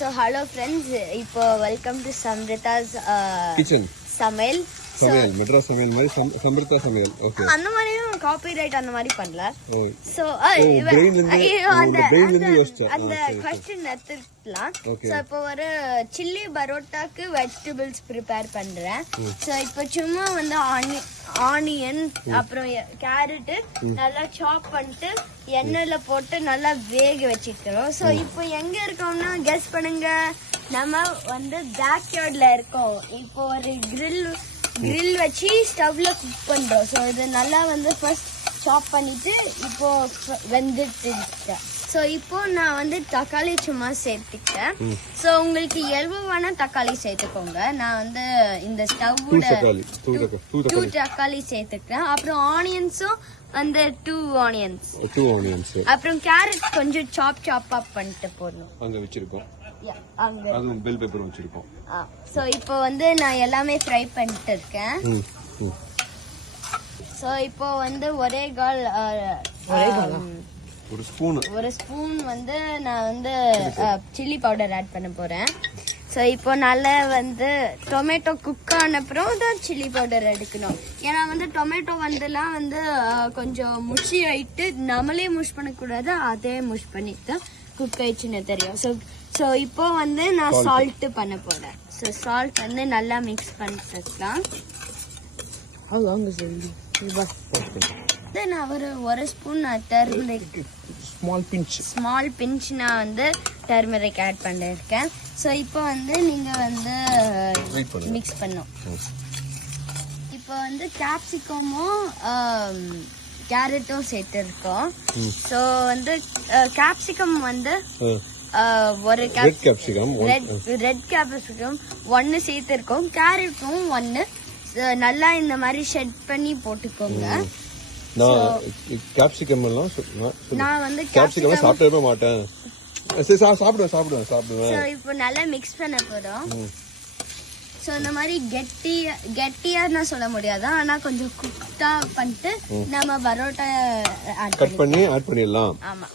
So hello friends, இப்போ welcome to Samrita's kitchen சமையல். சமையல் மெட்ராஸ் சமையல் மாதிரி சம்ரிதா சமையல். ஓகே, அந்த மாதிரியும் காப்பிரைட் அந்த மாதிரி பண்ணல. சோ அந்த क्वेश्चन எடுத்துக்கலாம். சோ இப்போ ஒரு சில்லி பரோட்டாக்கு வெஜிடபிள்ஸ் ப்ரிப்பேர் பண்றேன். சோ இப்போ சும்மா வந்து ஆனியன் அப்புறம் கேரட் நல்லா சாப் பண்ணிட்டு எண்ணெயில போட்டு நல்லா வேக வச்சிக்கிறோம். சோ இப்போ எங்க இருக்கோம்னா கெஸ் பண்ணுங்க. நம்ம வந்து பேக்யார்ட்ல இருக்கோம். இப்போ ஒரு கிரில் வச்சு ஸ்டவ்ல குக் பண்றோம். ஸோ இது நல்லா வந்து ஃபர்ஸ்ட் சாப் பண்ணிட்டு இப்போ வெந்துட்டு இருக்கேன். ஸோ இப்போ நான் வந்து தக்காளி சும்மா சேர்த்துக்கிட்டேன். ஸோ உங்களுக்கு எவ்வளவு வேணா தக்காளி சேர்த்துக்கோங்க. நான் வந்து இந்த ஸ்டவ்வோட 2 தக்காளி சேர்த்துக்கிறேன். அப்புறம் ஆனியன்ஸும் வந்து 2 ஆனியன்ஸ். அப்புறம் கேரட் கொஞ்சம் சாப் பண்ணிட்டு போடணும். அங்க வச்சிருக்கோம். அங்க பெல் பெப்பர் வச்சிருக்கோம். சோ இப்போ வந்து நான் எல்லாமே ஃப்ரை பண்ணிட்டு இருக்கேன். சோ இப்போ வந்து ஒரே ஒரு ஸ்பூன் வந்து நான் வந்து சில்லி பவுடர் ஆட் பண்ண போறேன். ஸோ இப்போ நல்லா வந்து டொமேட்டோ குக் ஆன அப்புறம் தான் சில்லி பவுடர் எடுக்கணும். ஏன்னா வந்து டொமேட்டோ வந்துலாம் வந்து கொஞ்சம் முஷி ஆயிட்டு நம்மளே முஷ் பண்ணக்கூடாது, அதே முஷ் பண்ணிட்டு குக் ஆயிடுச்சுன்னு தெரியும். ஸோ இப்போ வந்து நான் சால்ட் பண்ண போறேன். ஸோ சால்ட் வந்து நல்லா மிக்ஸ் பண்ணிக்கலாம். நான் ஒரு ஸ்பூன் டர்மரிக் ஸ்மால் பிஞ்ச் நான் வந்து டர்மரிக் ஆட் பண்ணிருக்கேன். ஸோ இப்போ வந்து நீங்க வந்து மிக்ஸ் பண்ணும். இப்போ வந்து கேப்சிகமும் கேரட்டும் சேர்த்துருக்கோம். ஸோ வந்து கேப்சிகம் வந்து ஒரு ரெட் கேப்சிகம் 1 சேர்த்திருக்கோம். கேரட்டும் 1 நல்லா இந்த மாதிரி ஷெட் பண்ணி போட்டுக்கோங்க. நான் வந்து கேப்சிகம் சாப்பிடவே மாட்டேன். சாப்பிடுவேன். இப்போ நல்லா மிக்ஸ் பண்ண போறோம். சோ இந்த மாதிரி கெட்டியா சொல்ல முடியாது, ஆனா கொஞ்சம் குக்டா பண்ணிட்டு நம்ம பரோட்டா கட் பண்ணி ஆட் பண்ணிடலாம். ஆமா.